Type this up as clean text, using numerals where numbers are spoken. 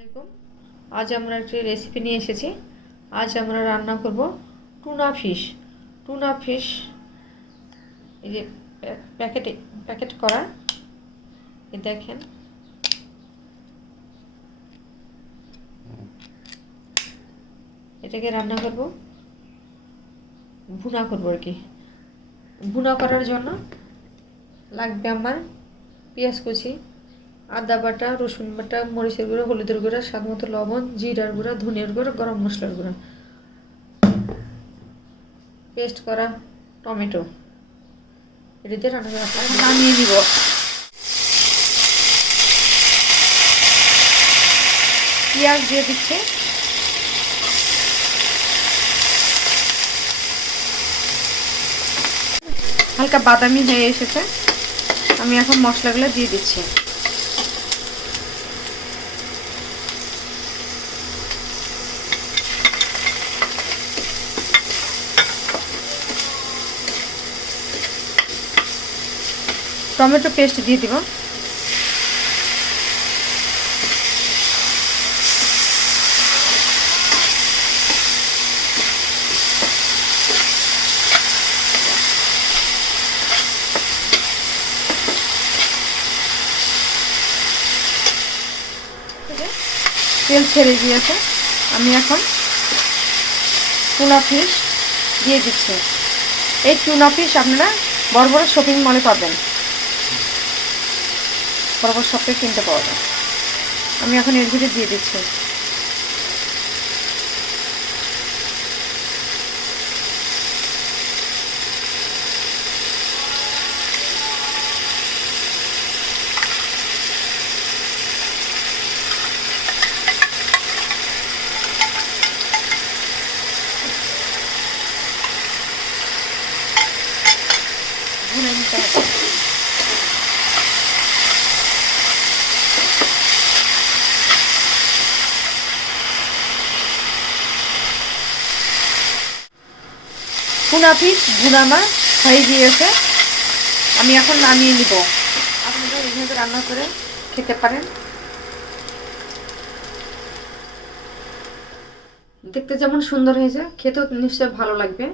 আসসালামাইকুম। আজ আমরা একটা রেসিপি নিয়ে এসেছি। আজ আমরা রান্না করব টুনা ফিশ। টুনা ফিশ এই যে প্যাকেট করা, এই দেখেন। এটাকে রান্না করব, ভুনা করব আর কি। ভুনা করার জন্য লাগবে আমার পেঁয়াজ কুচি, আদা বাটা, রসুন বাটা, মরিচের গুঁড়ো, হলুদের গুঁড়া, স্বাদ মতো লবণ, জিরার গুঁড়া, ধনিয়ার গুঁড়া, গরম মশলার গুঁড়া, পেস্ট করা টমেটো। এটা দিয়ে রান্না করে নামিয়ে দিব। পেঁয়াজ দিয়ে দিচ্ছে, হালকা বাদামি হয়ে এসেছে। আমি এখন মশলাগুলো দিয়ে দিচ্ছি। টমেটো পেস্ট দিয়ে দিব। তেল ছেড়ে দিয়েছে। আমি এখন টুনা ফিশ দিয়ে দিচ্ছি। এই টুনা ফিশ আপনারা বড় বড় শপিং মলে পাবেন, বড় বড় শপে কিনতে পাওয়া যায়। আমি এখন এর ভিতরে দিয়ে দিচ্ছি। ভুনে নিতে হবে। টুনা ফিশ ভুনামা হয়ে গিয়েছে। আমি এখন নামিয়ে নিব। আপনারা এইভাবে রান্না করে খেতে পারেন। দেখতে যেমন সুন্দর হয়েছে, খেতেও নিশ্চয় ভালো লাগবে।